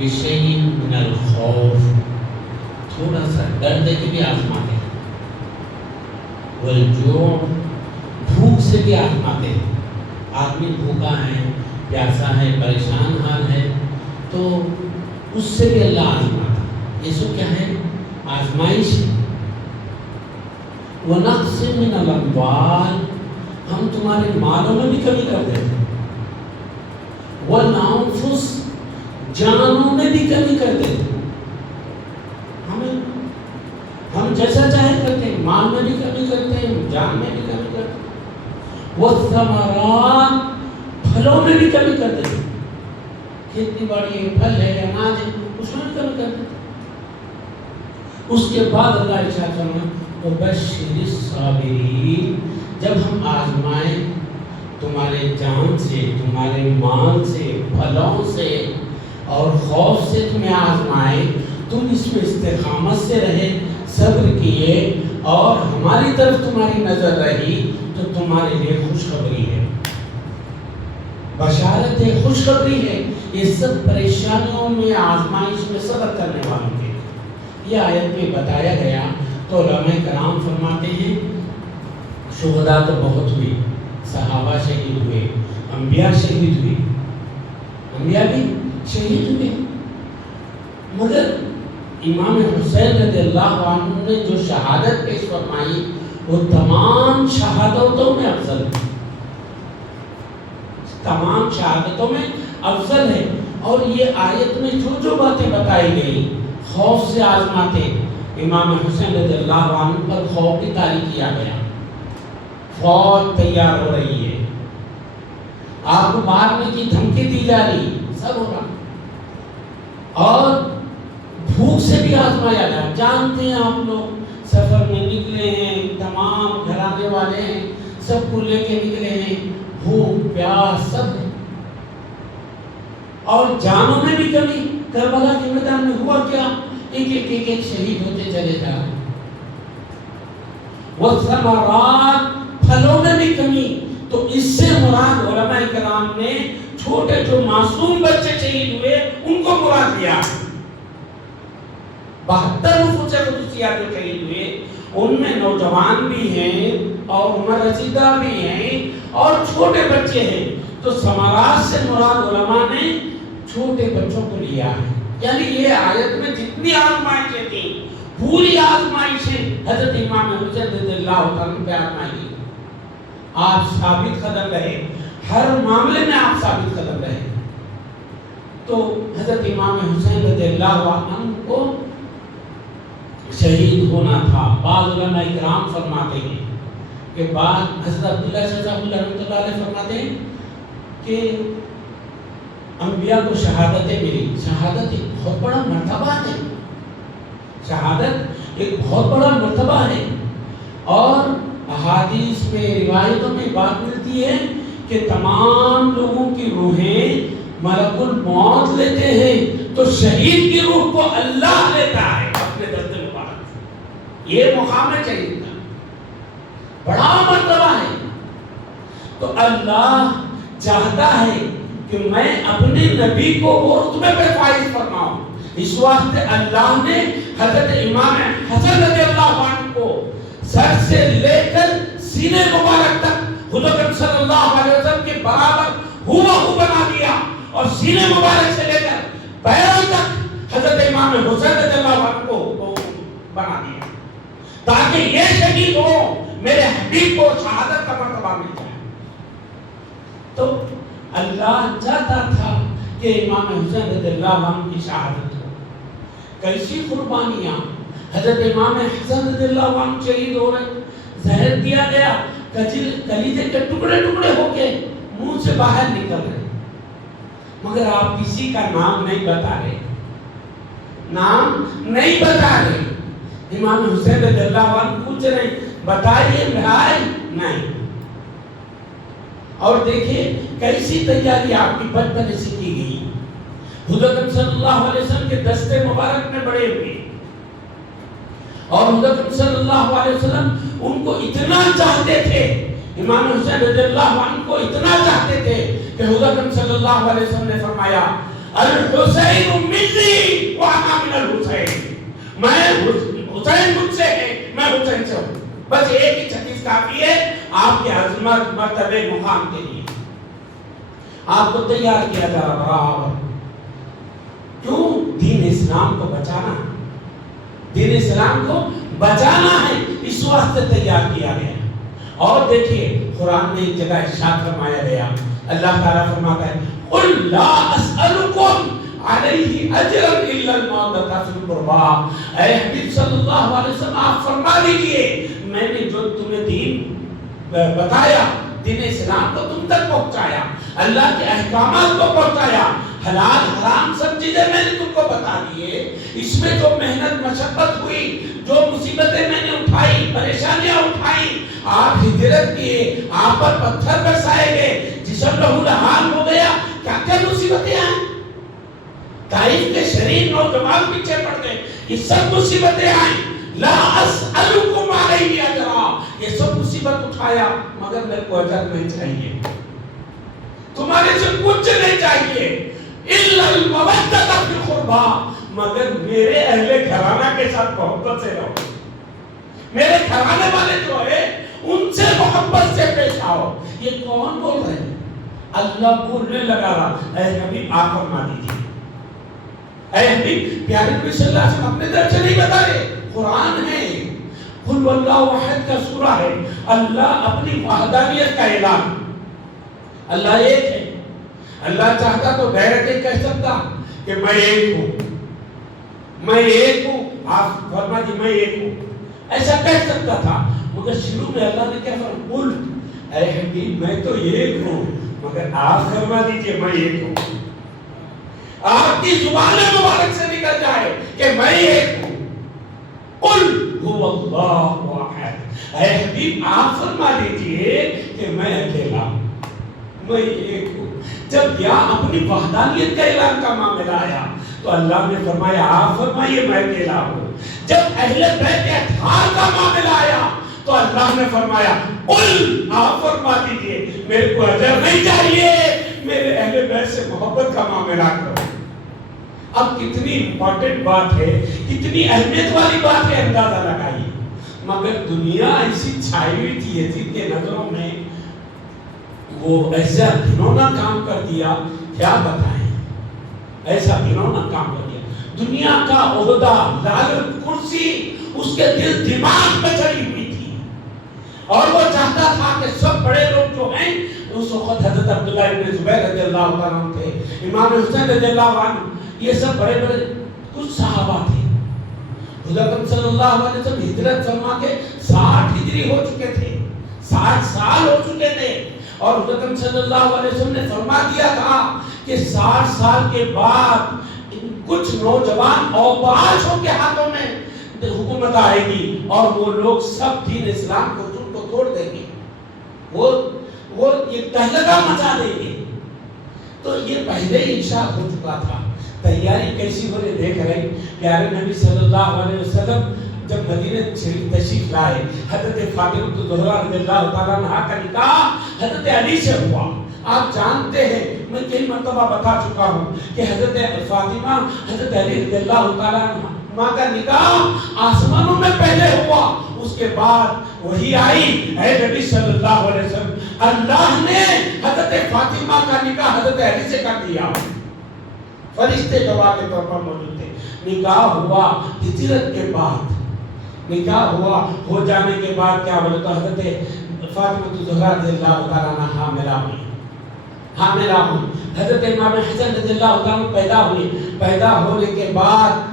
بشیء من الخوف، تھوڑا سا ڈر دے کے بھی آزماتے ہیں، والجوع، بھوک سے بھی آزماتے ہیں. آدمی بھوکا ہے، پیاسا ہے، پریشان حال ہے، تو اس سے بھی اللہ آزماتا. یہ سب کیا ہے؟ آزمائش ہے. وَنَقْصٍ مِّنَ الْأَمْوَالِ، ہم تمہارے مالوں میں بھی کمی کر دیتے ہیں. وَالْأَنفُسِ، جانوں میں بھی کمی کر دیتے ہیں. ہم جیسا چاہے کرتے ہیں، مال میں بھی کمی کرتے ہیں، جان میں بھی کمی کرتے ہیں. وَالثَّمَرَاتِ، پھلوں میں بھی کمی کر دیتے ہیں. کھیتی باڑی ہے، پھل ہے، اناج ہے، اس میں بھی کمی کر دیتے ہیں. اس کے بعد اللہ ارشاد فرمایا وَبَشِّرِ الصَّابِرِينَ، جب ہم آزمائیں تمہارے جان سے، تمہارے مال سے، پھلوں سے اور خوف سے تمہیں آزمائیں، تم اس میں استقامت سے رہے، صبر کیے اور ہماری طرف تمہاری نظر رہی، تو تمہارے لیے خوشخبری ہے، بشارت ہے، خوشخبری ہے. یہ سب پریشانیوں میں، آزمائش میں صبر کرنے والوں کے یہ آیت میں بتایا گیا. تو علماء کرام فرماتے ہیں شہداء تو بہت ہوئے، صحابہ شہید ہوئے، انبیاء شہید ہوئے، انبیاء بھی شہید ہوئے، مگر امام حسین رضی اللہ عنہ نے جو شہادت پیش فرمائی وہ تمام شہادتوں میں افضل ہے، تمام شہادتوں میں افضل ہے. اور یہ آیت میں جو جو باتیں بتائی گئی، خوف سے آزماتے، امام حسین رضی اللہ عنہ پر خوف بھی طاری کیا گیا، فوج تیار ہو رہی ہے، آپ کو مارنے کی دھمکی دی جا رہی، سب ہو رہا، اور بھوک سے بھی آزمایا گیا. جانتے ہیں آپ لوگ سفر میں نکلے ہیں، تمام گھرانے والے ہیں، سب کو لے کے نکلے ہیں، بھوک پیاس سب ہے، اور جانوں میں بھی کمی. کربلا کے میدان میں ہوا کیا؟ ایک شہید ہوتے چلے جا رہے. وَالثَّمَرَاتِ، پھلوں میں بھی کمی. تو اس سے مراد علماء کرام نے چھوٹے جو معصوم بچے شہید ہوئے ان کو مراد دیا. 72 نفوس قدسیہ جو شہید ہوئے ان میں نوجوان بھی ہیں اور عمر رسیدہ بھی ہیں اور چھوٹے بچے ہیں. تو ثمرات سے مراد علماء نے چھوٹے بچوں کو لیا ہے. یعنی یہ آیت میں جتنی آزمائشیں تھیں، پوری آزمائشیں حضرت امام حسین رضی اللہ عنہ پہ آزمائی. آپ ثابت قدم رہے، ہر معاملے میں آپ ثابت قدم رہے. تو حضرت امام حسین رضی اللہ عنہ کو شہید ہونا تھا. بعض علماء کرام فرماتے ہیں کہ بعد حضرت عبداللہ شاہ صاحب رحمۃ اللہ علیہ فرماتے ہیں کہ انبیاء کو شہادتیں ملی. شہادت ایک بہت بڑا مرتبہ ہے، شہادت ایک بہت بڑا مرتبہ ہے. اور احادیث میں، روایتوں میں بات ملتی ہے کہ تمام لوگوں کی روحیں ملک الموت لیتے ہیں، تو شہید کی روح کو اللہ لیتا ہے اپنے دست مبارک. یہ مقام ہے شہید کا، بڑا مرتبہ ہے. تو اللہ چاہتا ہے کہ میں اپنے نبی کو وہ رتبے پہ فائز فرماؤں. اس واسطے اللہ نے حضرت امام حسن رضی اللہ عنہ کو سر سے لے کر سینے مبارک تک حضور صلی اللہ علیہ وسلم کے برابر ہو بنا دیا، اور سینے مبارک سے لے کر پیروں تک حضرت امام حسین رضی اللہ عنہ کو بنا دیا، تاکہ یہ شہید ہو میرے حبیب کو شہادت کا مرتبہ مل جائے. تو اللہ چاہتا تھا کہ امام حسین رضی اللہ عنہ کی شہادت ہو. کیسی قربانیاں، حضرت امام حسن رضی اللہ عنہ شہید ہو رہے، زہر دیا گیا، کلیجے کے ٹکڑے ٹکڑے ہو کے منہ سے باہر نکل رہے، مگر آپ کسی کا نام نہیں بتا رہے، نام نہیں بتا رہے. امام حسین رضی اللہ عنہ پوچھ رہے بتائیے بھائی، نہیں. اور دیکھیں کیسی تیاری آپ کی بچپن سے کی گئی. حضور صلی اللہ علیہ وسلم کے دستے مبارک میں بڑے ہوئے، اور حضور صلی اللہ علیہ وسلم ان کو اتنا چاہتے تھے، امام حسین رضی اللہ عنہ کو اتنا چاہتے تھے کہ حضور صلی اللہ علیہ وسلم نے فرمایا الحسین منی وانا من الحسین، میں حسین مجھ سے ہے، میں حسین سے ہوں. بس ایک ہی چیز کافی ہے آپ کی عظمت مرتبے مقام کے لیے. آپ کو تیار کیا جا رہا ہے. کیوں؟ دین اسلام کو بچانا، دین اسلام کو بچانا ہے، اس واسطے تیار کیا گیا. اور دیکھیے قرآن میں ایک جگہ ارشاد فرمایا گیا، اللہ تعالیٰ فرماتا ہے قُلْ لَا أَسْأَلُكُمْ عَلَيْهِ أَجْرًا إِلَّا الْمَوَدَّةَ فِي الْقُرْبَى. اے حبیب صلی اللہ علیہ وسلم آپ فرما دیجئے میں نے جو تمہیں دین بتایا، دین اسلام کو تم تک پہنچایا، اللہ کے احکامات کو پہنچایا، حلال حرام سب چیزیں میں نے تم کو بتا دیے. اس میں جو محنت مشقت ہوئی، جو مصیبتیں میں نے اٹھائی، پریشانیاں اٹھائی، آپ ہجرت کیے، آپ پر پتھر برسائے گئے، جسم لہو لہان ہو گیا، کیا کیا مصیبتیں آئیں. طائف کے شریف نوجوان پیچھے پڑ گئے، یہ سب مصیبتیں آئیں. لا اسألکم علیہ اجرا، یہ سب مصیبت اٹھایا مگر میرے کو اجر نہیں چاہیے، تمہارے سے کچھ نہیں چاہیے. الا المودۃ فی القربى، مگر میرے اہل گھرانہ کے ساتھ محبت سے رہو، میرے گھرانے والے جو ہے ان سے محبت سے پیش آؤ. یہ کون بول رہے ہیں؟ اللہ بولنے لگا رہا، اے حبیب آپ فرما دیجیے. اے حبیب پیارے نبی صلی اللہ علیہ وسلم اپنے در سے نہیں بتا رہے، قرآن ہے، قل واللہ احد کا سورہ ہے. اللہ اپنی وحدانیت کا اعلان، اللہ ایک ہے. اللہ چاہتا تو غیرت کہہ سکتا کہ میں ایک ہوں، میں ایک ہوں. آپ فرما دی میں ایک ہوں، ایسا کہہ سکتا تھا. مگر شروع میں اللہ نے کیا فرمایا؟ قل اے حبیب میں تو ایک ہوں، مگر آپ فرما دیجئے میں ایک ہوں. آپ کی زبان مبارک سے نکل جائے کہ میں ایک ہوں. قل هو اللہ احد، اے حبیب آپ فرما دیجئے کہ میں اکیلا ہوں، میں ایک ہوں. جب یہاں اپنی وحدانیت کا اعلان کا معاملہ آیا تو اللہ نے فرمایا آپ فرمائیے میں اکیلا ہوں. جب اہل بیت اطہار کا معاملہ آیا تو اللہ نے فرمایا قل آپ فرما دیجئے میرے کو اجر نہیں چاہیے، میرے اہل بیت سے محبت کا معاملہ کرو. اب کتنی امپورٹنٹ بات ہے، کتنی اہمیت والی بات ہے، اندازہ لگائیے. مگر دنیا ایسی چھائی ہوئی تھی یزید کے نظروں میں، وہ ایسا گھنونا کام کر دیا کیا بتائیں، ایسا گھنونا کام کر دیا. دنیا کا عہدہ، لالچ، کرسی اس کے دل دماغ میں چڑھی ہوئی تھی اور وہ چاہتا تھا کہ سب بڑے لوگ جو ہیں اس وقت حضرت عبداللہ ابن زبیر رضی اللہ عنہ تھے، امام حسین رضی اللہ عنہ، یہ سب بڑے بڑے کچھ صحابہ تھے. حضرت صلی اللہ علیہ وسلم ہجرت فرما کے 60 ہجری ہو چکے تھے، 60 سال ہو چکے تھے. اور حضرت صلی اللہ علیہ وسلم نے فرما دیا تھا کہ 60 سال کے بعد کچھ نوجوان اوباش کے ہاتھوں میں حکومت آئے گی اور وہ لوگ سب دین اسلام کو توڑ دیں گے، وہ یہ تہلکہ مچا دیں گے. تو یہ پہلے ہی انشاء ہو چکا تھا. تیاری کیسی ہو رہی دیکھ رہے پیارے نبی صلی اللہ علیہ وسلم جب مدینہ شریف تشریف لائے، حضرت فاطمہ الزہرا رضی اللہ تعالیٰ عنہا کا نکاح حضرت علی سے ہوا. آپ جانتے ہیں میں کئی مرتبہ بتا چکا ہوں کہ حضرت فاطمہ حضرت علی رضی اللہ تعالیٰ عنہ کا نکاح آسمانوں میں پہلے ہوا، اس کے بعد وہی آئی. اے نبی صلی اللہ علیہ وسلم اللہ نے حضرت فاطمہ کا نکاح حضرت علی سے کر دیا، فرشتے گواہ کے طور پر موجود تھے. نکاح ہوا ہجرت کے بعد، نکاح ہوا ہو جانے کے بعد کیا بولے تو حضرت فاطمہ الزہرا رضی اللہ تعالیٰ عنہ حاملہ ہوئی. حضرت امام حسن رضی اللہ تعالیٰ عنہ پیدا ہوئی. پیدا ہونے کے بعد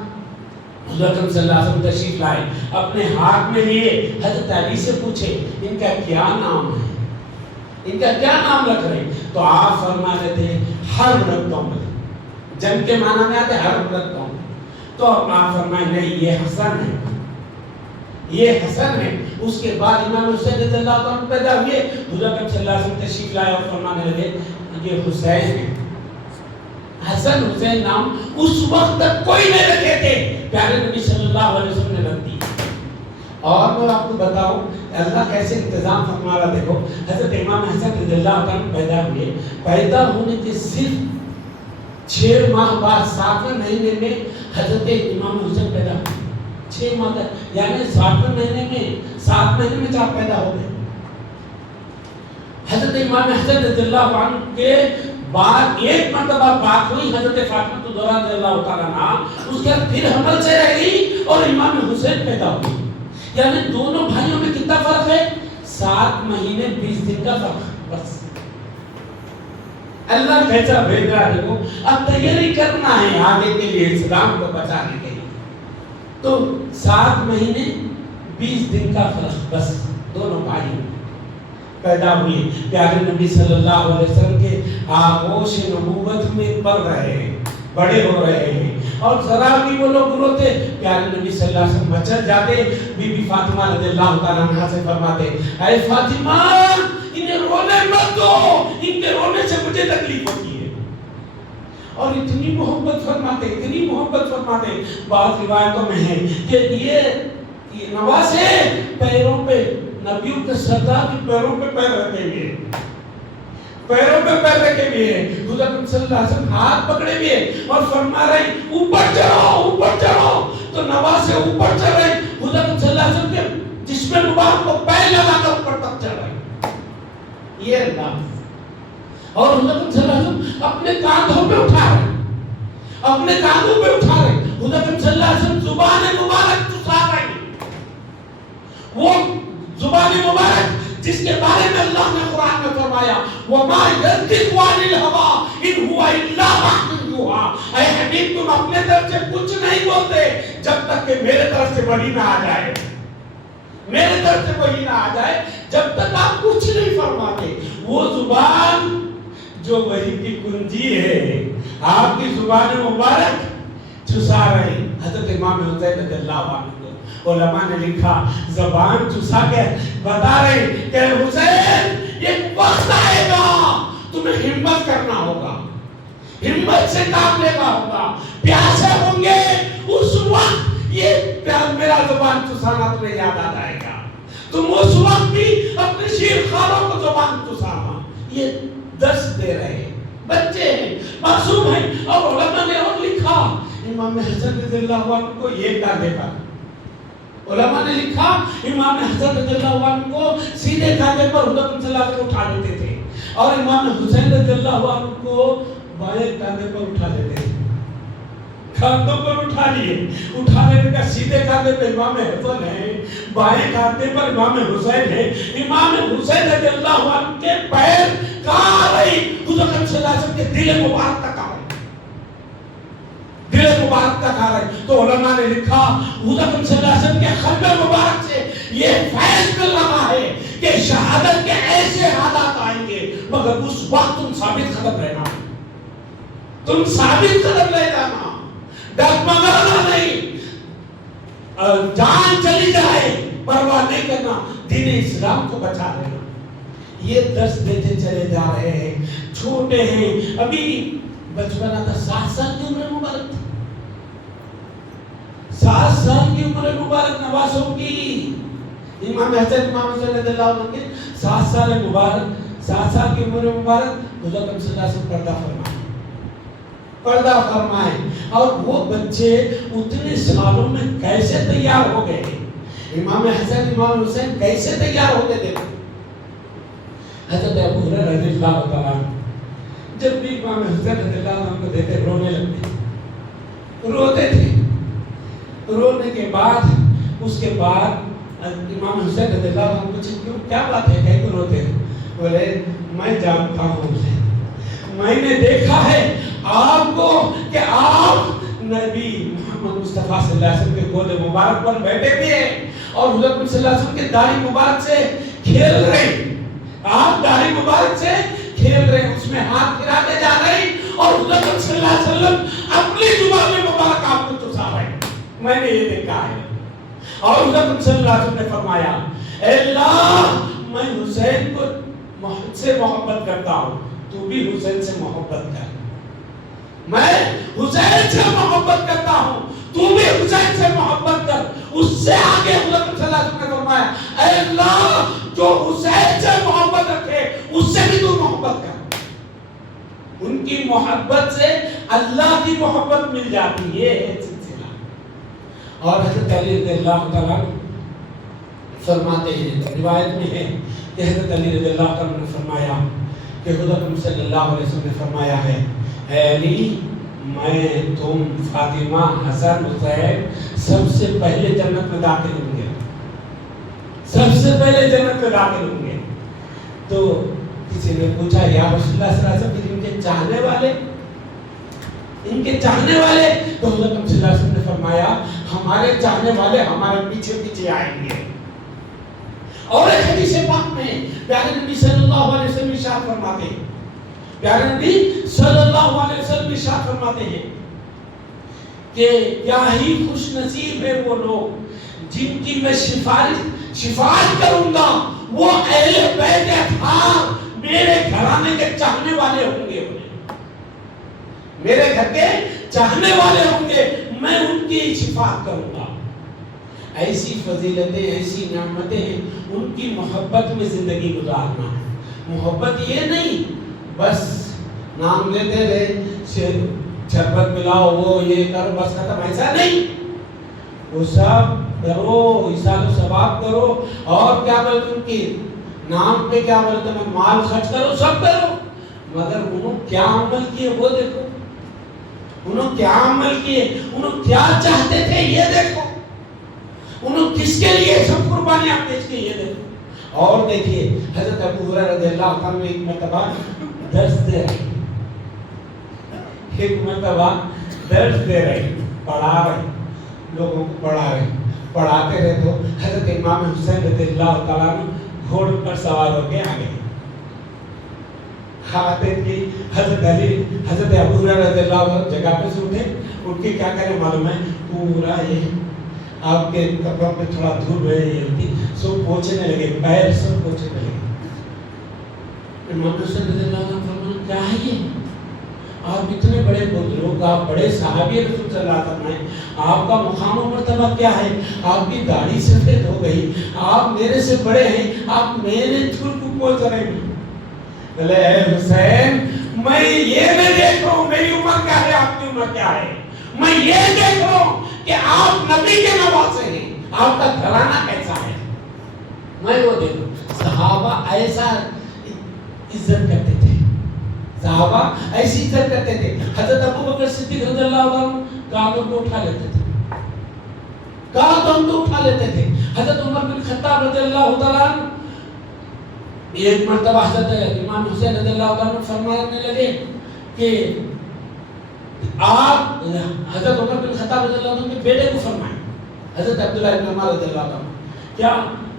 حضرت صلی اللہ علیہ وسلم تشریف لائے، اپنے ہاتھ میں لیے حضرت علی سے پوچھے ان کا کیا نام ہے، ان کا کیا نام رکھ رہے. تو آپ فرما رہے تھے حرب رکھتا ہوں، جنگ کے معنی میں آتے حرب رکھتا ہوں. تو آپ فرمائے نہیں یہ حسن ہے، یہ حسن ہے. اس کے بعد امام حسین رضی اللہ عنہ پیدا ہوئے، حضرت صلی اللہ علیہ وسلم تشریف لائے اور فرمانے لگے یہ حسین ہے. حسن حسین نام اس وقت تک کوئی نہیں رکھے تھے، پیارے نبی صلی اللہ علیہ وسلم نے رکھ دی. اور میں آپ کو بتاؤں اللہ کیسے انتظام فرما رہا. دیکھو حضرت امام حسن رضی اللہ عنہ پیدا ہوئے، پیدا ہونے کے صرف 6 ماہ بعد 7ویں مہینے میں حضرت امام حسین پیدا ہوئے. 6 ماہ تک یعنی 7ویں مہینے میں 7 مہینے میں آپ پیدا ہو گئے. حضرت امام حسن رضی اللہ عنہ کے بعد ایک مرتبہ بات ہوئی حضرت فاطمہ الزہرا رضی اللہ تعالیٰ عنہا، اس کے بعد پھر حمل سے رہی اور امام حسین پیدا ہوئے. یعنی دونوں بھائیوں میں کتنا فرق ہے؟ 7 مہینے 20 دن کا فرق ہے بس. اللہ کیسا بھیج رہا ہے دیکھو. اب تیاری کرنا ہے آگے کے لیے اسلام کو بچانے کے لیے. تو 7 مہینے 20 دن کا فرق بس دونوں بھائی پیدا ہوئی. پیارے نبی صلی اللہ علیہ وسلم کے آغوش نبوت میں پڑ رہے ہیں، بڑے ہو رہے ہیں. اور ذرا بھی وہ لوگ روتے پیارے نبی صلی اللہ علیہ وسلم مچل جاتے. بی بی فاطمہ رضی اللہ تعالیٰ عنہا سے فرماتے اے فاطمہ انہیں رونے مت دو، ان کے رونے سے مجھے تکلیف ہوتی ہے. اور اتنی محبت فرماتے، اتنی محبت فرماتے. بعض روایتوں میں ہے کہ یہ نواسے پیروں پہ نبیوں کے سردار کی پیروں پہ پیر رکھے ہوئے، پیروں پہ پیر رکھے ہوئے ہیں. حضرت صلی اللہ علیہ وسلم ہاتھ پکڑے ہوئے اور فرما رہے اوپر چڑھو اوپر چڑھو. تو نواسے اوپر چڑھ رہے. حضرت صلی اللہ علیہ وسلم کے جسم مبارک کو پیر لگا کر اوپر تک چڑھ رہے. یہ انداز. اور حضرت صلی اللہ علیہ وسلم اپنے کاندھوں پہ اٹھا رہے، اپنے کاندھوں پہ اٹھا رہے. حضرت صلی اللہ علیہ وسلم زبان مبارک چسا رہے. وہ زبان مبارک جس کے بارے میں اللہ نے قرآن میں فرمایا وَمَا يَنْطِقُ عَنِ الْهَوَىٰ إِنْ هُوَ إِلَّا وَحْيٌ يُوحَىٰ. اے حبیب تم اپنے طرف سے کچھ نہیں بولتے جب تک کہ میرے طرف سے وحی نہ آ جائے. میرے طرف سے وحی نہ آ جائے جب تک آپ کچھ نہیں فرماتے. وہ زبان جو وحی کی کنجی ہے آپ کی زبان مبارک چسا رہی. حضرت امام حسین رضی اللہ عنہ علماء نے لکھا زبان چسا کے بتا رہے کہ حسین ایک وقت آئے گا تمہیں ہمت کرنا ہوگا، ہمت سے کام لینا ہوگا، پیاسے ہوں گے. اس وقت یہ میرا زبان چسانا تمہیں یاد آ جائے گا. تم اس وقت بھی اپنے شیر خاروں کو زبان چسانا. یہ درس دے رہے ہیں، بچے ہیں، معصوم ہیں. اور علماء نے اور لکھا امام حسن رضی اللہ عنہ کو یہ کاندھے پر، علماء نے لکھا امام حسن رضی اللہ عنہ کو سیدھے کاندھے پر حضرت صلی اللہ علیہ وسلم اٹھا لیتے تھے اور امام حسین رضی اللہ عنہ کو بائیں کاندھے پر اٹھا لیتے تھے. کاندھوں پر اٹھا لیے، اٹھا لینے کا سیدھے کاندھے پر امام حسن ہے، بائیں کاندھے پر امام حسین ہے. امام حسین رضی اللہ عنہ کے پیر کہاں آ رہی؟ حضرت صلی اللہ علیہ وسلم کے دل مبارک تک آ رہی، دل مبارک تک آ رہے. تو علماء نے لکھا حضرت صلی اللہ علیہ وسلم کے قلب مبارک سے یہ فیض مل رہا ہے کہ شہادت کے ایسے حالات آئیں گے مگر اس وقت تم ثابت قدم رہنا، تم ثابت قدم رہ جانا، ڈگمگانا نہیں. جان چلی جائے پرواہ نہیں کرنا، دین اسلام کو بچا لینا. یہ درس دیتے چلے جا رہے ہیں. چھوٹے ہیں، ابھی بچپنا تھا، 7 سال کی عمر مبارک تھی، 7 سال کی عمر مبارک نواسوں کی. امام حسین رضی اللہ عنہ کے 7 سال مبارک، 7 سال کی عمر مبارک حضرت صلی اللہ علیہ وسلم پردہ فرمائے. اور وہ بچے اتنے سالوں میں کیسے تیار ہو گئے؟ امام حسین امام حسین کیسے تیار ہو گئے؟ دیکھو حضرت ابو ہریرہ رضی اللہ تعالیٰ عنہ جب بھی امام حسین رضی اللہ عنہ کو دیتے رونے لگتے، روتے تھے. رونے کے بعد اس کے بعد امام حسین رضی اللہ عنہ پوچھے کیوں، کیا بات ہے، کہیں کو روتے ہیں؟ بولے میں جانتا ہوں، میں نے دیکھا ہے آپ کو کہ آپ نبی محمد مصطفیٰ صلی اللہ علیہ وسلم کے گود مبارک پر بیٹھے بھی ہیں اور حضرت صلی اللہ علیہ وسلم کے داڑھی مبارک سے کھیل رہے ہیں. آپ داڑھی مبارک سے کھیل رہے ہیں، اس میں ہاتھ پھراتے جا رہے ہیں اور حضرت صلی اللہ علیہ وسلم اپنی زبان مبارک آپ کو چسا رہے ہیں. میں نے یہ دیکھا ہے. اور حضرت صلی اللہ علیہ وسلم نے فرمایا اے اللہ میں حسین کو سے محبت کرتا ہوں، تو بھی حسین سے محبت کر. میں حسین سے محبت کرتا ہوں، تو بھی حسین سے محبت کر. اس سے آگے حضرت صلی اللہ علیہ وسلم نے فرمایا اے اللہ جو حسین سے محبت رکھے اس سے بھی تو محبت کر. ان کی محبت سے اللہ کی محبت مل جاتی ہے، یہ ہے سلسلہ۔ اور حضرت علی رضی اللہ تعالیٰ فرماتے ہیں، روایت میں ہے کہ حضرت علی رضی اللہ تعالیٰ نے فرمایا کہ حضرت صلی اللہ علیہ وسلم نے فرمایا ہے، اے علی میں تم فاطمہ حسن حسین سب سے پہلے جنت میں داخل ہوں گے، سب سے پہلے جنت میں داخل ہوں گے۔ تو کسی نے پوچھا یا رسول اللہ صلی اللہ علیہ وسلم ان کے چاہنے والے، ان کے چاہنے والے؟ تو حضرت صلی اللہ علیہ وسلم نے فرمایا ہمارے چاہنے والے ہمارے پیچھے پیچھے آئیں گے۔ اور ایک حدیث پاک میں پیارے نبی صلی اللہ علیہ وسلم ارشاد فرماتے ہیں، پیارے نبی صلی اللہ علیہ وسلم ارشاد فرماتے ہیں کہ کیا ہی خوش نصیب ہے وہ لوگ جن کی میں شفاعت کروں گا، وہ اہل بیت اطہار میرے گھرانے کے چاہنے والے ہوں گے، میرے گھر کے چاہنے والے ہوں گے، میں ان کی شفاعت کروں گا۔ ایسی فضیلتیں، ایسی نعمتیں ہیں، ان کی محبت میں زندگی گزارنا ہے۔ محبت یہ نہیں بس نام لیتے رہے، شربت ملاؤ، وہ یہ کرو، بس ختم، ایسا نہیں۔ وہ سب کرو، احسان و ثواب کرو، اور کیا بولتے ان کی نام پہ کیا بولتے ہیں، مال خرچ کرو، سب کرو، مگر انہوں کیا عمل کیے وہ دیکھو، انہوں کیا عمل کیے، انہوں کیا چاہتے تھے یہ دیکھو، انہوں کس کے لیے سب قربانیاں پیش کی یہ دیکھو۔ اور دیکھیے حضرت ابو ہریرہ رضی اللہ عنہ ایک مرتبہ درس دے رہے، ایک مرتبہ درس دے رہے، پڑھا رہے، لوگوں کو پڑھا رہے، پڑھاتے رہے تو حضرت امام حسین رضی اللہ تعالیٰ عنہ گھوڑے پر سوار ہو کے آگے آتے کہ حضرت علی، حضرت ابو ہریرہ رضی اللہ عنہ جگہ پہ سے اٹھے، اٹھ کے کیا کرے معلوم ہے، پورا یہ آپ کے کپڑوں پہ تھوڑا دھول ہے، یہ ہوتی سب پوچھنے لگے، پیر سب پوچھنے لگے۔ امام حسین رضی اللہ عنہ فرمایا کیا ہے یہ، آپ اتنے بڑے بزرگ، آپ بڑے صحابی رسول صلی اللہ علیہ وسلم ہیں، آپ کا مقام و مرتبہ کیا ہے، آپ کی داڑھی سفید ہو گئی، آپ میرے سے بڑے ہیں، آپ میرے دھول کو پوچھ رہے ہیں۔ بولے اے حسین میں یہ میں دیکھ رہا ہوں میری عمر کیا ہے، آپ کی عمر کیا ہے، میں یہ دیکھ رہا ہوں کہ آپ نبی کے نواسے ہیں، آپ کا گھرانہ کیسا ہے، میں وہ دیکھوں۔ صحابہ ایسا عزت کرتے تھے، صحابہ ایسی عزت کرتے تھے۔ حضرت ابو بکر صدیق رضی اللہ عنہ کانوں کو اٹھا لیتے تھے، کانوں کو اٹھا لیتے تھے۔ حضرت عمر بن خطاب رضی اللہ تعالیٰ عنہ ایک مرتبہ حضرت امام حسین رضی اللہ عنہ فرمانے لگے کہ آپ حضرت عمر بن خطاب رضی اللہ عنہ کے بیٹے کو فرمائیں، حضرت عبداللہ بن عمر رضی اللہ عنہ، کیا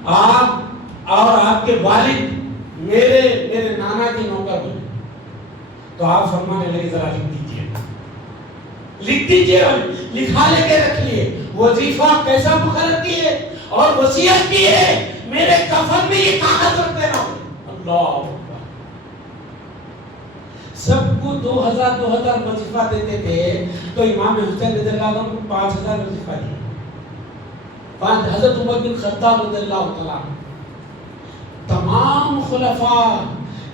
آپ اور آپ کے والد میرے نانا کی نوکر بنے؟ تو آپ فرمانے لگے ذرا لکھ دیجئے، لکھا لے کے رکھ لیے، وظیفہ کیسا مقرر کیے اور وصیت کی ہے، میرے کفن میں یہ کاغذ رکھ دینا۔ اللہ سب کو 2000 وظیفہ دیتے تھے، تو امام حسین رضی اللہ عنہ کو 5000 وظیفہ دیا۔ حضرت عمر بن خطاب رضی اللہ تعالیٰ، تمام خلفاء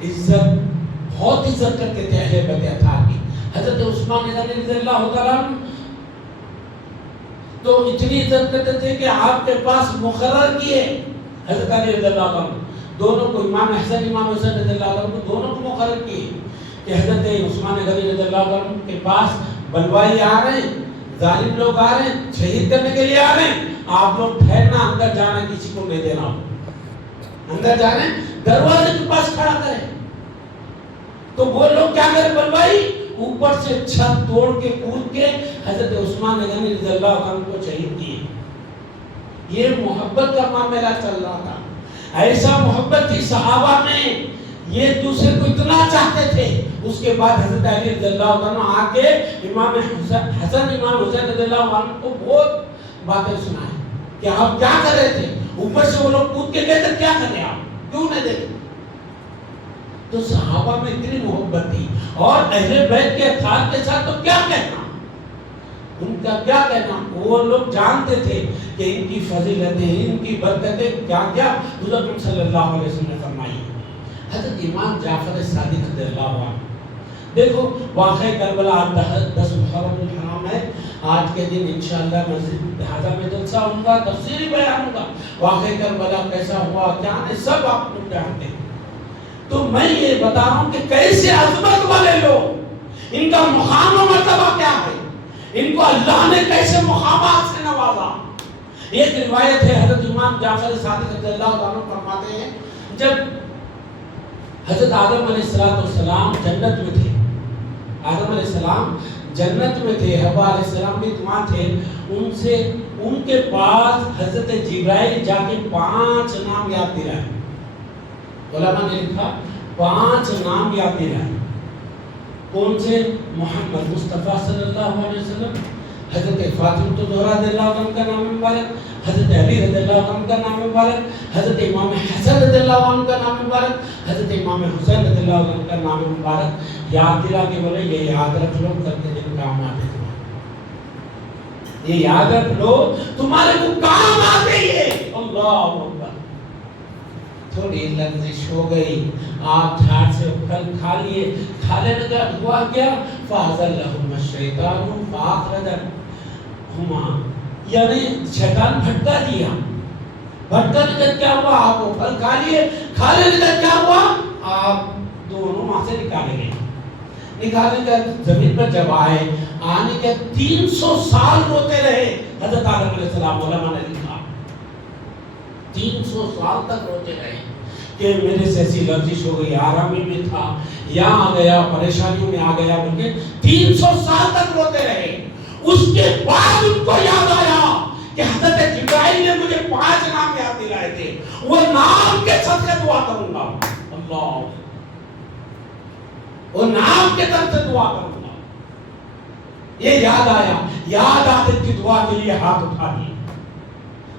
عزت، بہت عزت کرتے تھے اہل بیت اطہار کی۔ حضرت عثمان غنی رضی اللہ تعالیٰ تو اتنی عزت کرتے تھے کہ آپ کے پاس مقرر کیے حضرت علی رضی اللہ عنہ، دونوں کو، امام حسن امام حسین رضی اللہ عنہ کو دونوں کو مقرر کیے کہ حضرت عثمان غنی رضی اللہ عنہ کے پاس بلوائی آ رہے ہیں، ظالم لوگ آ رہے ہیں، شہید کرنے کے لیے آ رہے ہیں، آپ لوگ ٹھہرنا، اندر جانا کسی کو نہیں دینا، اندر جانے دروازے کے پاس کھڑا کریں۔ تو وہ لوگ کیا کریں، بلوائی اوپر سے چھت توڑ کے کود کے حضرت عثمان غنی رضی اللہ عنہ کو شہید کیے۔ یہ محبت کا معاملہ چل رہا تھا، ایسا محبت تھی صحابہ میں، یہ دوسرے کو اتنا چاہتے تھے۔ اس کے بعد حضرت علی رضی اللہ عنہ آ کے امام حسن امام حسین رضی اللہ عنہ کو بہت باتیں سنائیں کہ آپ کیا کر رہے تھے، اوپر سے وہ لوگ کود کے گئے تھے، کیا کریں آپ، کیوں نہیں دیکھتے؟ تو صحابہ میں اتنی محبت تھی، اور اہل بیت کے اطہار کے ساتھ تو کیا کہنا، ان کا کیا کہنا، وہ لوگ جانتے تھے کہ ان کی فضیلتیں، ان کی برکتیں کیا کیا حضرت صلی اللہ علیہ وسلم نے فرمائی۔ حضرت امام جعفر صادق رضی اللہ عنہ دیکھو واقعہ کربلا 10 محرم الحرام ہے، آج کے دن انشاءاللہ مسجد حاضہ میں جلسہ ہوگا، تفصیلی بیان ہوگا واقعہ کربلا کیسا ہوا کیا نہیں، سب آپ لوگ جانتے ہیں۔ تو میں یہ بتا رہا ہوں کہ کیسے عظمت والے لوگ، ان کا مقام و مرتبہ کیا ہے، ان کو اللہ نے کیسے مقامات سے نوازا۔ ایک روایت ہے حضرت امام جعفر صادق رضی اللہ عنہ فرماتے ہیں جب حضرت آدم علیہ السلام جنت میں تھے، آدم علیہ السلام جنت میں تھے، حوا علیہ السلام بھی وہاں تھے، ان کے پاس حضرت جبرائیل جا کے 5 نام یاد دلائے۔ علماء نے لکھا 5 نام یاد دلائے۔ کون سے؟ محمد مصطفیٰ صلی اللہ علیہ وسلم، حضرت فاطمہ الزہرا رضی اللہ عنہ کا نام مبارک، حضرت علی رضی اللہ عنہ کا نام مبارک، حضرت امام حسن رضی اللہ عنہ کا نام مبارک، حضرت امام حسین رضی اللہ عنہ کا نام مبارک یاد دلا کے بولے یہ یاد رکھ لو کر کے دن کام آتے تمہارے، یہ یاد رکھ لو تمہارے کو کام آتے یہ۔ اللہ اکبر۔ تھوڑی لرزش ہو گئی، آپ جھاٹ سے پھل کھا لیے، کھا لینے کا ہوا کیا؟ فَأَزَلَّهُمَ الشَّيْطَانُ فَأَخْرَجَهُمَا، یعنی شیطان بھٹکا دیا، بھٹکنے کا کیا ہوا؟ آپ وہ پھل کھا لیے، کھا لینے کا کیا ہوا؟ آپ دونوں وہاں سے نکالے گئے، نکالنے کا زمین پر جب آئے، آنے کے 300 سال روتے رہے حضرت آدم علیہ السلام، علماء نے لکھا 300 سال تک روتے رہے کہ میرے سے ایسی لرزش ہو گئی، آرامی میں تھا، یہاں آ گیا، پریشانیوں میں آ گیا، بلکہ 300 سال تک روتے رہے۔ اس کے بعد ان کو یاد آیا کہ حضرت جبرائیل نے مجھے 5 نام یاد دلائے تھے، وہ نام کے صدقے دعا کروں گا، اللہ، وہ نام کے طرف سے دعا کروں گا۔ یہ یاد آیا، یاد آتے کی دعا کے لیے ہاتھ اٹھا لیے،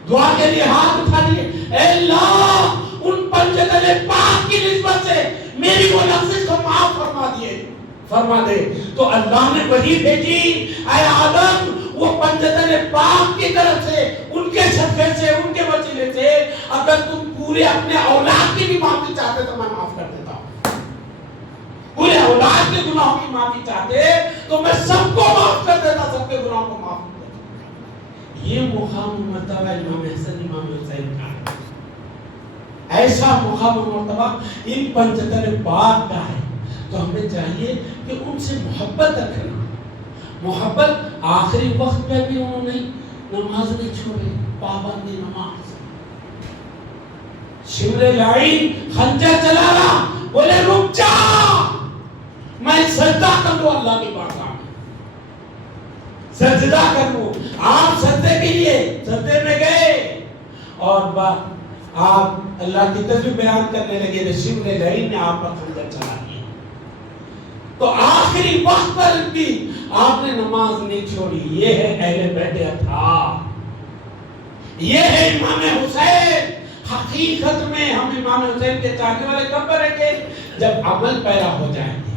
دعا کے لیے ہاتھ اٹھا لیے، اے اللہ ان پنجتن پاک کی نسبت سے میری وہ لفظ کو معاف فرما دے۔ تو اللہ نے وحی بھیجی، اے آدم وہ پنجتن پاک کی طرف سے، ان کے صدقے سے، ان کے وسیلے سے اگر تم پورے اپنے اولاد کی بھی معافی چاہتے تو میں معاف کر دیتا ہوں، پورے اولاد کے گناہوں کی معافی چاہتے تو میں سب کو معاف کر دیتا، سب کے گناہوں کو معاف کر دیتا۔ یہ مقام مرتبہ امام حسن امام حسین کا ہے، ایسا مقام مرتبہ ان پنجتن پاک کا ہے۔ تو ہمیں چاہیے کہ ان سے محبت رکھنا، محبت۔ آخری وقت میں بھی انہوں نے نماز نہیں چھوڑی، پابند نماز، شمر لعین خنجر چلا رہا، بولے رک جا میں سجدہ کر لوں اللہ کی بارگاہ میں، سجدہ کر لوں۔ آپ سجدے کے لیے سجدے میں گئے اور آپ اللہ کی تسبیح بیان کرنے لگے تو شمر لعین نے آپ پر خنجر چلا دیا۔ تو آخری وقت پر بھی آپ نے نماز نہیں چھوڑی۔ یہ ہے اہل بیت اطہار، یہ ہے امام حسین۔ حقیقت میں ہم امام حسین کے چاہنے والے کب بنیں گے؟ جب عمل پیدا ہو جائیں گے،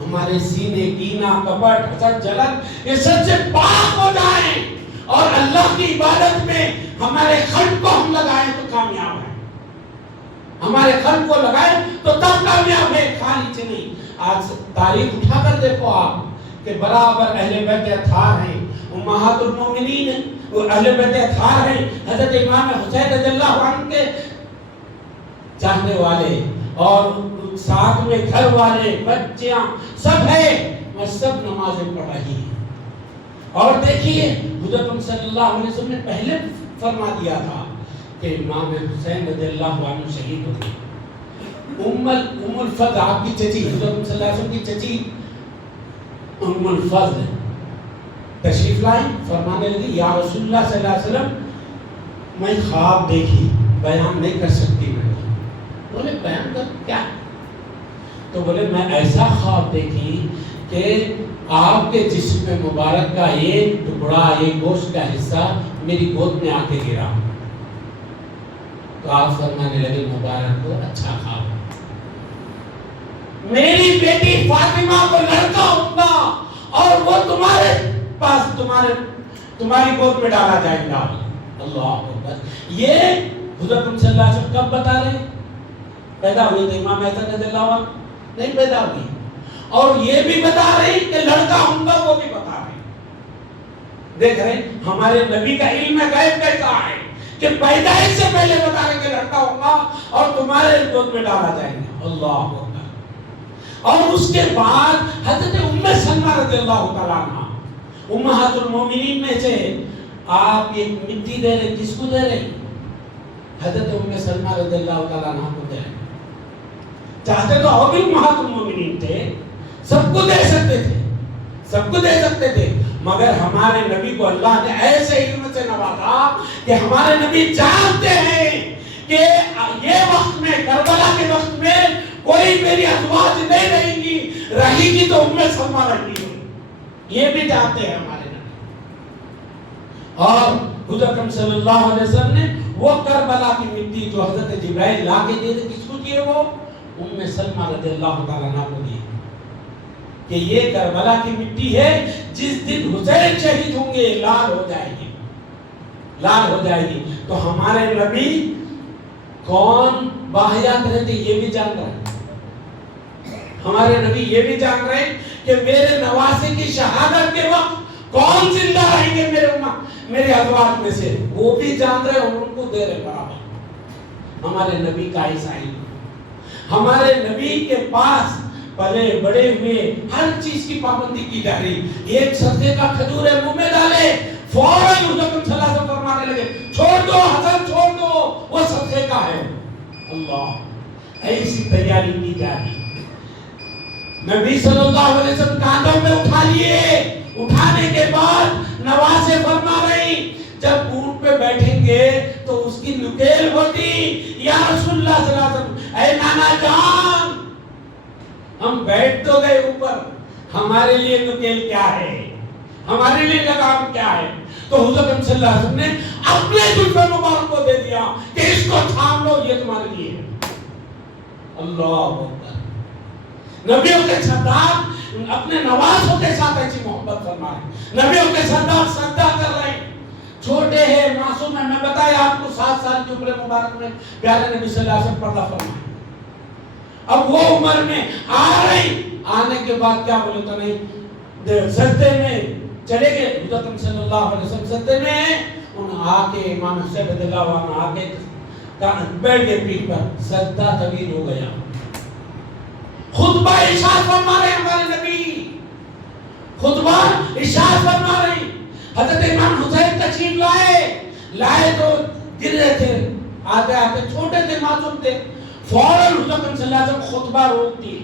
ہمارے سینے کینہ کپٹ حسد جلن یہ سب سے پاک ہو جائیں اور اللہ کی عبادت میں ہمارے قلب کو ہم لگائیں تو کامیاب ہیں، ہمارے قلب کو لگائیں تو تب کامیاب ہے، خالی سے نہیں۔ آج تاریخ اٹھا کر دیکھو آپ کہ برابر اہل بیت اطہار ہیں، امہات المومنین ہیں، وہ اہل بیت اطہار ہیں، حضرت امام حسین رضی اللہ عنہ کے چاہنے والے اور ساتھ میں گھر والے بچیاں سب ہیں، وہ سب نمازیں پڑھ رہی ہیں۔ اور دیکھیے حضرت صلی اللہ علیہ وسلم نے پہلے فرما دیا تھا کہ امام حسین رضی اللہ عنہ شہید ہوتے ہیں۔ ام الفضل آپ کی چچی، حضرت صلی اللہ علیہ وسلم کی چچی ام الفضل تشریف لائیں، فرمانے لگی یا رسول اللہ صلی اللہ علیہ وسلم میں خواب دیکھی، بیان نہیں کر سکتی میں۔ بولے بیان کر کیا؟ تو بولے میں ایسا خواب دیکھی کہ آپ کے جسم مبارک کا ایک ٹکڑا، ایک گوشت کا حصہ میری گود میں آ کے گرا۔ تو آپ فرمانے لگے مبارک کو اچھا خواب، میری بیٹی فاطمہ کو لڑکا ہوگا اور وہ تمہارے پاس تمہاری گود میں ڈالا جائے گا۔ اللہ اکبر۔ یہ حضرت صلی اللہ علیہ وسلم کب بتا رہے؟ پیدا ہوئے تھے امام حسن رضی اللہ عنہ نہیں پیدا ہوئی، اور یہ بھی بتا رہی کہ لڑکا ہوں گا، وہ بھی بتا رہی۔ دیکھ رہے ہمارے نبی کا علم غیب کیسا ہے کہ پیدائش سے پہلے بتا رہے کہ لڑکا ہوں گا اور تمہارے گود میں ڈالا جائے گا۔ اللہ اکبر۔ اور اس کے بعد حضرت ام سلمہ رضی اللہ تعالیٰ عنہ، امہات المومنین میں سے، آپ ایک مٹی دے رہے، کس کو دے رہے؟ حضرت ام سلمہ رضی اللہ تعالیٰ عنہ کو دے رہے۔ چاہتے تو اور بھی امہات المومنین تھے، سب کو دے سکتے تھے، سب کو دے سکتے تھے، مگر ہمارے نبی کو اللہ نے ایسے علم سے نوازا کہ ہمارے نبی جانتے ہیں کہ یہ وقت میں، کربلا کے وقت میں کوئی میری ازواج نہیں رہیں گی، رہی گی تو ام سلمہ رہی گی، یہ بھی جانتے ہیں ہمارے نبی۔ اور حضور اکرم صلی اللہ علیہ وسلم نے وہ کربلا کی مٹی جو حضرت جبرائیل لا کے دیے، کس کو دیے؟ وہ ام سلمہ رضی اللہ تعالیٰ عنہ کو دیے کہ یہ کربلا کی مٹی ہے، جس دن حسین شہید ہوں گے لال ہو جائے گی، لال ہو جائے گی۔ تو ہمارے نبی کون باحیات رہتے یہ بھی جان رہے ہیں، ہمارے نبی یہ بھی جان رہے ہیں کہ میرے نواسے کی شہادت کے وقت کون زندہ رہیں گے میرے ازواج میں سے، وہ بھی جان رہے ہیں اور ان کو دے رہے برابر۔ ہمارے نبی کا ایسا ہی، ہمارے نبی کے پاس پلے بڑے ہوئے ہر چیز کی پابندی کی جا رہی۔ ایک سبزے کا کھجور ہے منہ میں ڈالے، فوراً حضور صلی اللہ علیہ وسلم فرمانے لگے چھوڑ دو حسن، چھوڑ دو، وہ سبزے کا ہے۔ اللہ، ایسی تیاری کی جا رہی۔ نبی صلی اللہ علیہ وسلم کاندھوں میں اٹھا لیے، اٹھانے کے بعد نوازیں فرما رہی، جب اونٹ پہ بیٹھیں گے تو اس کی نکیل ہوتی، یا رسول اللہ صلی اللہ علیہ وسلم، اے نانا جان، ہم بیٹھ تو گئے اوپر، ہمارے لیے نکیل کیا ہے، ہمارے لیے لگام کیا ہے؟ تو حضور اکرم صلی اللہ علیہ وسلم نے اپنے زلف مبارک کو دے دیا کہ اس کو تھام لو، یہ تمہارے لیے ہے۔ اللہ اکبر۔ نبیوں کے سردار اپنے نوازوں کے ساتھ ایسی محبت فرما رہے، نبیوں کے سردار سجدہ کر رہے ہیں، چھوٹے ہیں، معصوم ہیں۔ میں بتایا آپ کو 7 سال کی عمر مبارک میں پیارے نبی صلی اللہ علیہ وسلم پردہ فرمائے، اب وہ عمر میں آ رہی، آنے کے بعد کیا بولے تو نہیں، سجدے میں چلے گئے، حضرت اکرم صلی اللہ علیہ وسلم سجدے میں ہیں، انہوں آ کے امام حسین رضی اللہ عنہ آ کے بیٹھ گئے پیٹھ پر، سجدہ طویل ہو گیا۔ خطبہ ارشاد فرما رہے ہمارے نبی، خطبہ ارشاد فرما رہے، حضرت امام حسین تشریف لائے تو گر رہے تھے، آتے آتے چھوٹے تھے، معصوم تھے، فوراً حضور اکرم صلی اللہ علیہ وسلم خطبہ روک دیے،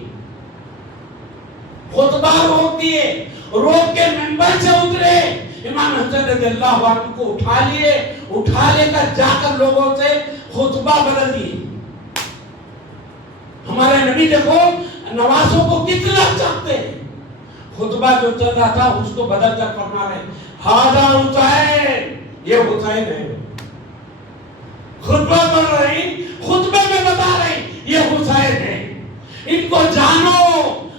خطبہ روک دیے، روک کے منبر سے اترے، امام حسین رضی اللہ عنہ کو اٹھا لے کر جا کر لوگوں سے خطبہ بدل دیے۔ ہمارے نبی دیکھو نوازوں کو کتنا چاہتے ہیں، خطبہ جو چل رہا تھا اس کو بدل کر فرما رہے، ہاذا حسین، یہ حسین ہے، خطبہ پڑھ رہے، خطبے میں بتا رہے یہ حسین ہے، ان کو جانو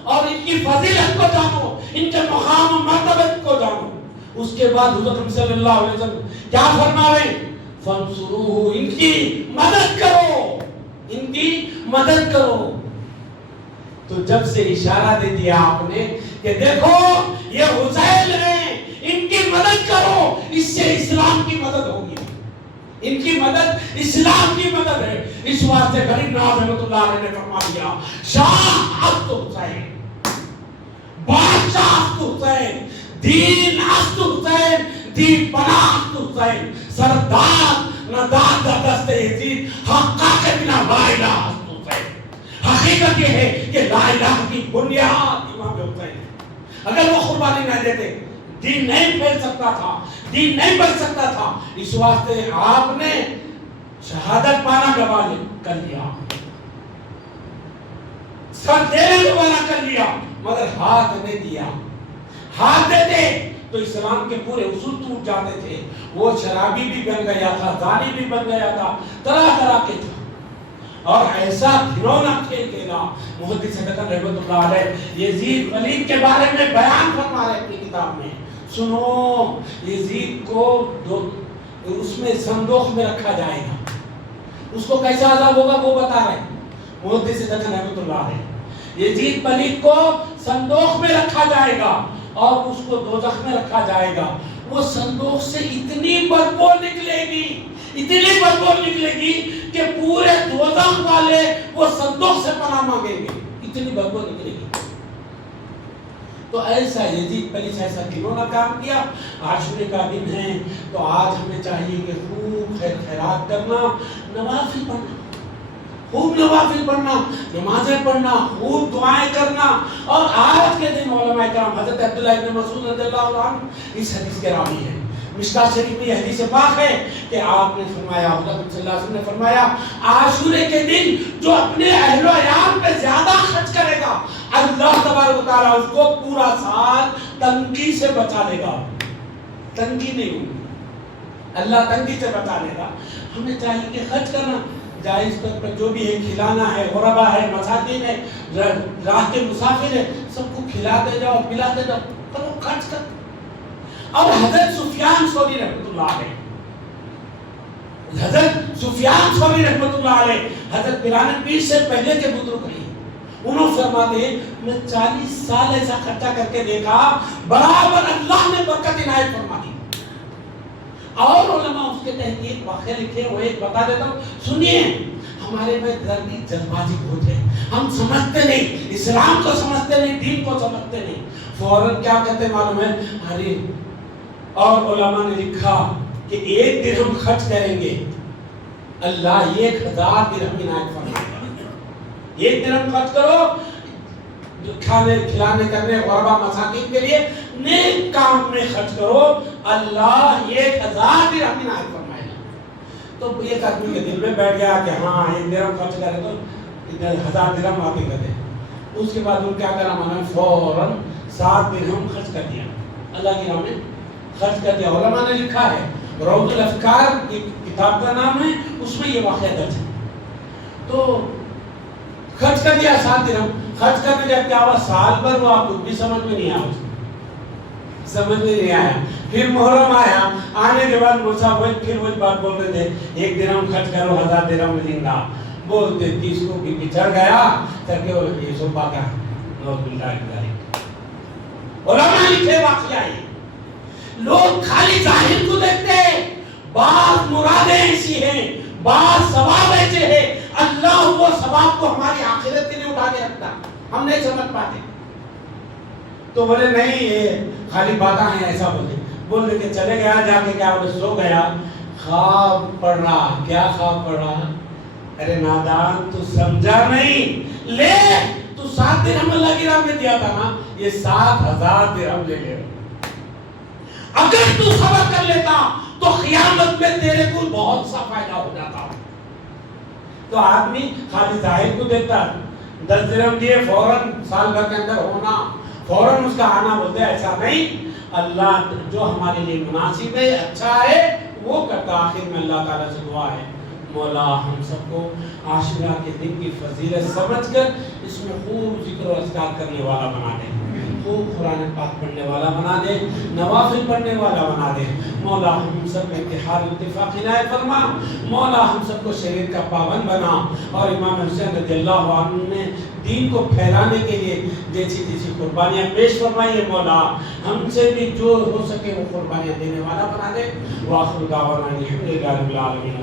اور ان کی فضیلت کو جانو، ان کے مقام و مرتبت کو جانو۔ اس کے بعد حضرت اکرم صلی اللہ علیہ وسلم کیا فرما رہے؟ فانصروہ، ان کی مدد کرو، ان کی مدد کرو۔ تو جب سے اشارہ دے دیا آپ نے کہ دیکھو یہ حسین ہیں، ان کی مدد کرو، اس سے اسلام کی مدد ہوگی، ان کی مدد اسلام کی مدد ہے۔ اس واسطے غریب نواز رحمۃ اللہ علیہ نے فرما دیا، شاہ است حسین، بادشاہ است حسین، دین است حسین، دین پناہ است حسین، سردار نداد دست یزید، حقا کے بنا لا الہ است حسین۔ حقیقت یہ ہے کہ لا الہ کی بنیاد امام حسین ہے۔ اگر وہ قربانی نہ دیتے دین نہیں پھیل سکتا تھا، دین نہیں بن سکتا تھا۔ اس واسطے آپ نے شہادت پانا گوا کر لیا، سر دینا گوارا کر لیا، مگر ہاتھ نہیں دیا۔ ہاتھ دیتے تو اسلام کے پورے اصول ٹوٹ جاتے تھے۔ وہ شرابی بھی بن گیا تھا، زانی بھی بن گیا تھا، طرح طرح کے تھا، اور ایسا گھنونا کھیل کھیلا۔ محدث حکم رحمۃ اللہ علیہ یزید ولید کے بارے میں بیان فرما رہے اپنی کتاب میں، سنو یزید کو اس میں صندوق میں رکھا جائے گا، اس کو کیسا عذاب ہوگا وہ بتا رہے محدث حکم رحمۃ اللہ علیہ۔ یزید ولید کو صندوق میں رکھا جائے گا اور اس کو دوزخ میں رکھا جائے گا. وہ صندوق سے اتنی بدبو نکلے گی کہ پورے دوزخ والے وہ صندوق سے پناہ مانگیں گے, اتنی بدبو نکلے گی. تو ایسا یزید پلیس ایسا کنہوں نے کام کیا. عاشورے کا دن ہے تو آج ہمیں چاہیے کہ خوب خیر خیرات کرنا, نوافل پڑھنا, خوب نوافل پڑھنا, نمازیں پڑھنا, خوب دعائیں کرنا. اور آج کے دن علماء کرام حضرت عبداللہ ابن مسعود رضی اللہ عنہ اس حدیث کے راوی ہیں. مشکاۃ شریف میں یہ حدیث پاک ہے کہ آپ نے فرمایا, حضرت صلی اللہ علیہ وسلم نے فرمایا, عاشورے کے دن جو اپنے اہل و عیال پہ زیادہ خرچ کرے گا اللہ تبارک و تعالیٰ اس کو پورا سال تنگی سے بچا لے گا. تنگی نہیں ہوگی, اللہ تنگی سے بچا لے گا. ہمیں چاہیے کہ خرچ کرنا جائز پر جو بھی ہے, کھلانا ہے, غربا ہے, مساکین ہے, راہ کے مسافر ہے, سب کو کھلاتے جاؤ, پلاتے جاؤ, کرو, خرچ کر. اور حضرت سفیان ثوری رحمۃ اللہ علیہ, رحمۃ اللہ علیہ حضرت بلال پیر سے پہلے کے بزرگ ہیں, انہوں فرماتے ہیں میں 40 سال ایسا خرچہ کر کے دیکھا, برابر اللہ نے برکت عنایت فرما دی. اور علماء اس کے تحت ایک واقعہ لکھے, وہ ایک بتا دیتا ہوں, سنیے. ہمارے میں جلدبازی بہت ہے, ہم سمجھتے نہیں, اسلام کو سمجھتے نہیں, دین کو سمجھتے نہیں. فوراً کیا کہتے معلوم ہے, ارے, اور علماء نے لکھا کہ 1 درہم خرچ کریں گے اللہ 1000 درہم عنایت فرمائے گا. 1 درہم خرچ کرو کھانے کھلانے کرنے غربا مساکین کے لیے, نیک کام میں خرچ کرو, اللہ 1000 درہم عنایت فرمائے گا. تو ایک آدمی کے دل میں بیٹھ گیا کہ ہاں 1 درہم خرچ کرے تو 1000 درہم آتے کرتے. اس کے بعد وہ کیا کرا, میں نے فوراً 7 درہم خرچ کر دیا, اللہ کی راہ میں خرچ کر دیا. علماء نے لکھا ہے, روض الافکار کتاب کا نام ہے, اس میں یہ واقعہ درج ہے. تو خرچ کر دیا 7 درہم. خرچ کرنے جب کیا ہوا, سال بھر وہ آپ کو بھی سمجھ میں نہیں آیا. پھر محرم آیا, آنے کے بعد موسیٰ پھر وہی بات بول رہے تھے, 1 درہم خرچ کرو 1000 درہم ملیں گا. بولتے 30 کو بھی بچڑ گیا تاکہ وہ یہ صبح کا نوز ملتا ہے. علماء لکھے واقعہ ہے, لوگ خالی ظاہر کو دیکھتے ہیں, بعض مرادیں ایسی ہیں, بعض ثواب ایسے ہیں, اللہ وہ ثواب کو ہماری آخرت کے لیے اٹھا کے رکھتا, ہم نہیں سمجھ پاتے. تو بولے نہیں یہ خالی باتیں ہیں, ایسا بولے کہ چلے گیا, جا کے کیا بولے سو گیا, خواب پڑ رہا. کیا خواب پڑ رہا, ارے نادان تو سمجھا نہیں, لے تو 7 درہم اللہ کی راہ میں دیا تھا نا, یہ 7000 درہم لے لے. اگر تو صبر کر لیتا تو قیامت میں تیرے کو بہت سا فائدہ ہو جاتا. تو آدمی خالی ظاہر کو دیکھتا, 10 درہم دیے فوراً سال بھر کے اندر ہونا, فوراً اس کا آنا, بولتے ایسا نہیں. اللہ جو ہمارے لیے مناسب ہے, اچھا ہے, وہ کرتا. آخر میں اللہ تعالیٰ سے دعا ہے, مولا ہم سب کو عاشورہ کے دن کی فضیلت سمجھ کر اس میں خوب ذکر و اذکار کرنے والا بنا دے, خوب قرآن پاک پڑھنے والا بنا دے, نوافل پڑھنے والا بنا دے. مولا ہم سب میں اتحاد اتفاق عنایت فرما. مولا ہم سب کو شریعت کا پابند بنا. اور امام حسین رضی اللہ عنہ نے دین کو پھیلانے کے لیے جیسی جیسی قربانیاں پیش فرمائی ہے, مولا ہم سے بھی جو ہو سکے وہ قربانیاں دینے والا بنا دے. وآخر دعوانا الحمدللہ رب العالمین.